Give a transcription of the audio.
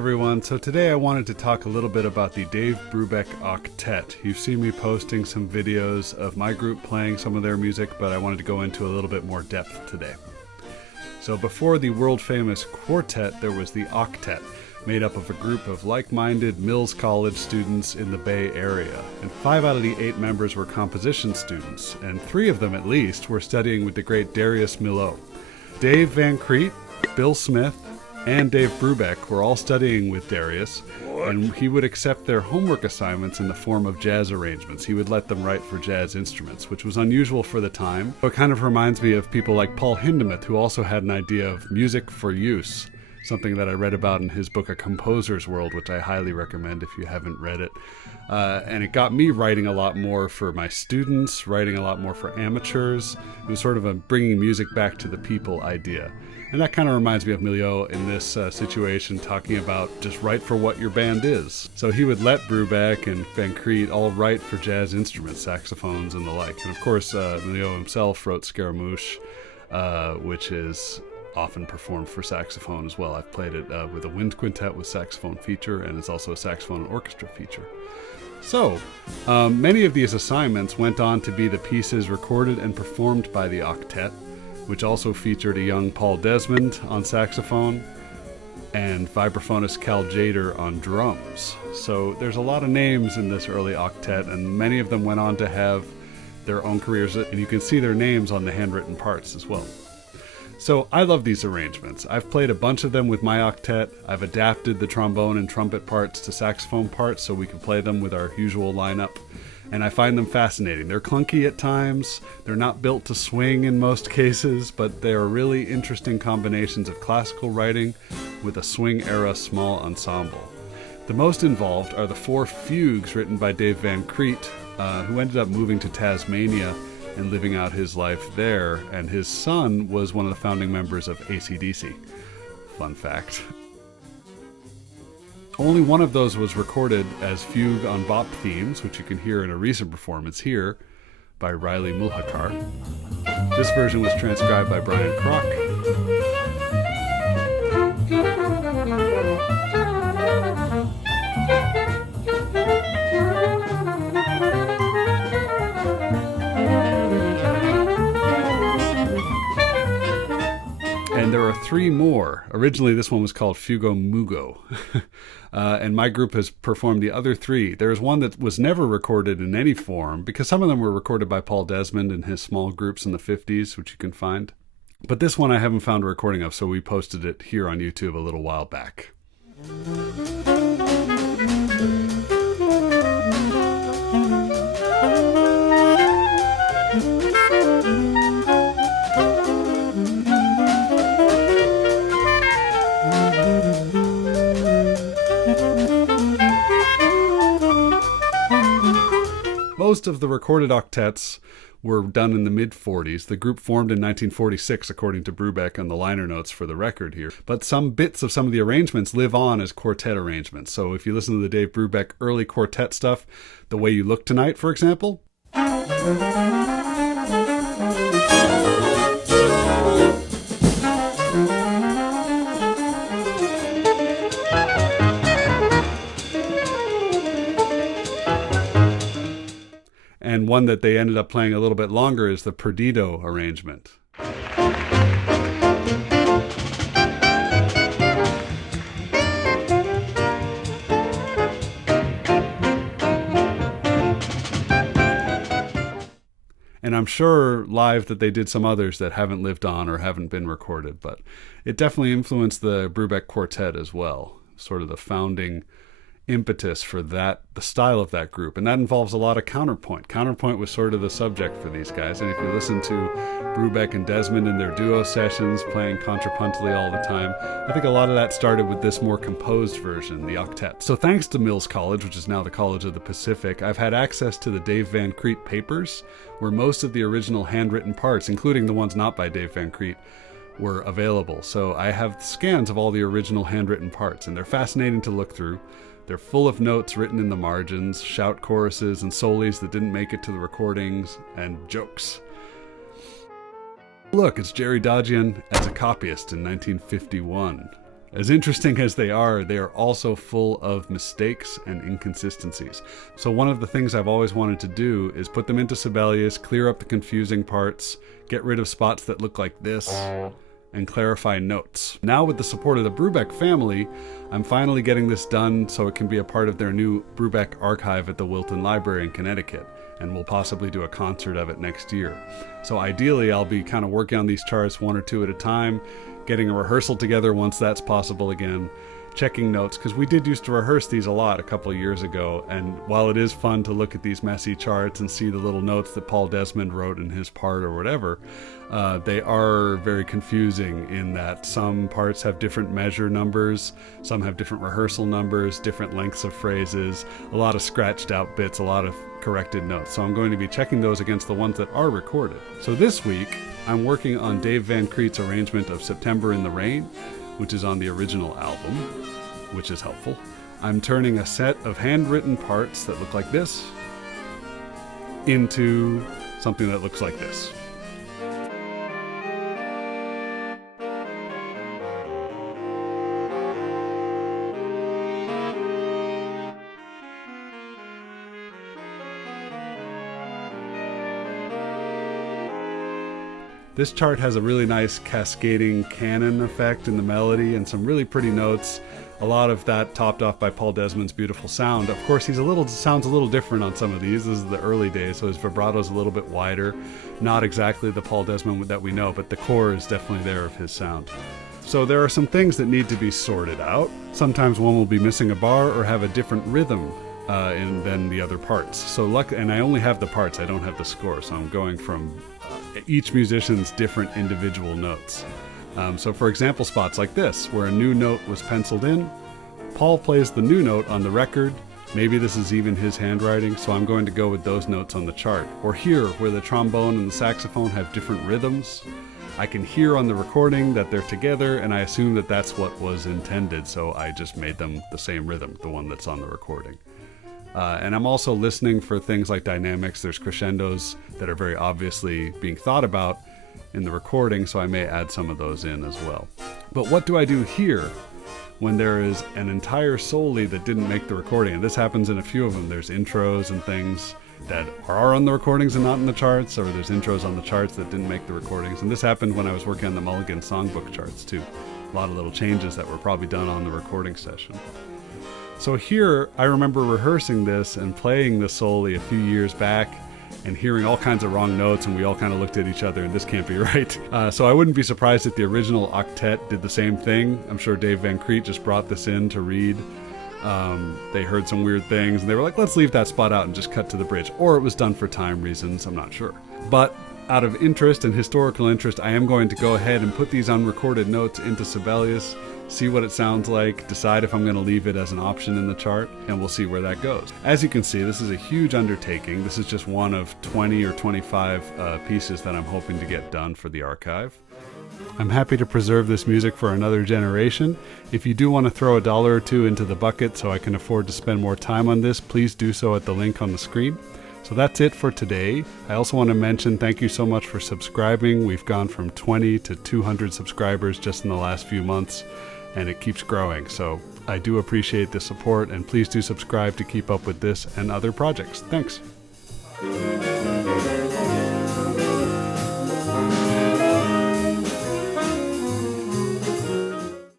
everyone. So today I wanted to talk a little bit about the Dave Brubeck Octet. You've seen me posting some videos of my group playing some of their music, but I wanted to go into a little bit more depth today. So before the world-famous Quartet, there was the Octet, made up of a group of like-minded Mills College students in the Bay Area. And 5 out of the 8 members were composition students, and 3 of them at least were studying with the great Darius Milhaud. Dave Van Crete, Bill Smith, and Dave Brubeck were all studying with Darius, and he would accept their homework assignments in the form of jazz arrangements. He would let them write for jazz instruments, which was unusual for the time. It kind of reminds me of people like Paul Hindemith, who also had an idea of music for use, something that I read about in his book A Composer's World, which I highly recommend if you haven't read it. And it got me writing a lot more for my students, writing a lot more for amateurs. It was sort of a bringing music back to the people idea. And that kind of reminds me of Milhaud in this situation, talking about just write for what your band is. So he would let Brubeck and Van Crete all write for jazz instruments, saxophones and the like. And of course, Milhaud himself wrote Scaramouche, which is often performed for saxophone as well. I've played it with a wind quintet with saxophone feature, and it's also a saxophone and orchestra feature. So, many of these assignments went on to be the pieces recorded and performed by the Octet, which also featured a young Paul Desmond on saxophone and vibraphonist Cal Tjader on drums. So there's a lot of names in this early octet, and many of them went on to have their own careers, and you can see their names on the handwritten parts as well. So I love these arrangements. I've played a bunch of them with my octet. I've adapted the trombone and trumpet parts to saxophone parts so we can play them with our usual lineup. And I find them fascinating. They're clunky at times, they're not built to swing in most cases, but they are really interesting combinations of classical writing with a swing-era small ensemble. The most involved are the 4 fugues written by Dave Van Crete, who ended up moving to Tasmania and living out his life there, and his son was one of the founding members of AC/DC. Fun fact. Only one of those was recorded as fugue on bop themes, which you can hear in a recent performance here by Riley Mulhakar. This version was transcribed by Brian Kroc. And there are 3 more. Originally, this one was called Fugo Mugo. And my group has performed the other 3. There's one that was never recorded in any form, because some of them were recorded by Paul Desmond in his small groups in the 50s, which you can find. But this one I haven't found a recording of, so we posted it here on YouTube a little while back. Most of the recorded octets were done in the mid-40s. The group formed in 1946, according to Brubeck on the liner notes for the record here. But some bits of some of the arrangements live on as quartet arrangements. So if you listen to the Dave Brubeck early quartet stuff, The Way You Look Tonight, for example, and one that they ended up playing a little bit longer is the Perdido arrangement. And I'm sure live that they did some others that haven't lived on or haven't been recorded, but it definitely influenced the Brubeck Quartet as well, sort of the founding impetus for that, the style of that group. And that involves a lot of counterpoint. Counterpoint was sort of the subject for these guys. And if you listen to Brubeck and Desmond in their duo sessions, playing contrapuntally all the time, I think a lot of that started with this more composed version, the octet. So thanks to Mills College, which is now the College of the Pacific, I've had access to the Dave Van Crete papers, where most of the original handwritten parts, including the ones not by Dave Van Crete, were available. So I have scans of all the original handwritten parts, and they're fascinating to look through. They're full of notes written in the margins, shout choruses and solis that didn't make it to the recordings, and jokes. Look, it's Jerry Dodgian as a copyist in 1951. As interesting as they are also full of mistakes and inconsistencies. So one of the things I've always wanted to do is put them into Sibelius, clear up the confusing parts, get rid of spots that look like this, and clarify notes. Now with the support of the Brubeck family, I'm finally getting this done so it can be a part of their new Brubeck Archive at the Wilton Library in Connecticut, and we'll possibly do a concert of it next year. So ideally, I'll be kind of working on these charts one or two at a time, getting a rehearsal together once that's possible again, checking notes, because we did used to rehearse these a lot a couple of years ago, and while it is fun to look at these messy charts and see the little notes that Paul Desmond wrote in his part or whatever, they are very confusing in that some parts have different measure numbers, some have different rehearsal numbers, different lengths of phrases, a lot of scratched out bits, a lot of corrected notes. So I'm going to be checking those against the ones that are recorded. So this week, I'm working on Dave Van Creet's arrangement of September in the Rain, which is on the original album, which is helpful. I'm turning a set of handwritten parts that look like this into something that looks like this. This chart has a really nice cascading canon effect in the melody and some really pretty notes. A lot of that topped off by Paul Desmond's beautiful sound. Of course, sounds a little different on some of these. This is the early days, so his vibrato's a little bit wider. Not exactly the Paul Desmond that we know, but the core is definitely there of his sound. So there are some things that need to be sorted out. Sometimes one will be missing a bar or have a different rhythm than the other parts. And I only have the parts, I don't have the score, so I'm going from each musician's different individual notes. So for example, spots like this, where a new note was penciled in, Paul plays the new note on the record. Maybe this is even his handwriting, so I'm going to go with those notes on the chart. Or here, where the trombone and the saxophone have different rhythms, I can hear on the recording that they're together, and I assume that that's what was intended, so I just made them the same rhythm, the one that's on the recording. And I'm also listening for things like dynamics. There's crescendos that are very obviously being thought about in the recording, so I may add some of those in as well. But what do I do here when there is an entire soli that didn't make the recording? And this happens in a few of them. There's intros and things that are on the recordings and not in the charts, or there's intros on the charts that didn't make the recordings. And this happened when I was working on the Mulligan songbook charts too. A lot of little changes that were probably done on the recording session. So here, I remember rehearsing this and playing the soli a few years back and hearing all kinds of wrong notes, and we all kind of looked at each other and this can't be right. So I wouldn't be surprised if the original octet did the same thing. I'm sure Dave Van Creet just brought this in to read. They heard some weird things and they were like, let's leave that spot out and just cut to the bridge. Or it was done for time reasons, I'm not sure. But out of interest and historical interest, I am going to go ahead and put these unrecorded notes into Sibelius, see what it sounds like, decide if I'm going to leave it as an option in the chart, and we'll see where that goes. As you can see, this is a huge undertaking. This is just one of 20 or 25 pieces that I'm hoping to get done for the archive. I'm happy to preserve this music for another generation. If you do want to throw $1 or $2 into the bucket so I can afford to spend more time on this, please do so at the link on the screen. So that's it for today. I also want to mention thank you so much for subscribing. We've gone from 20 to 200 subscribers just in the last few months, and it keeps growing. So I do appreciate the support, and please do subscribe to keep up with this and other projects. Thanks.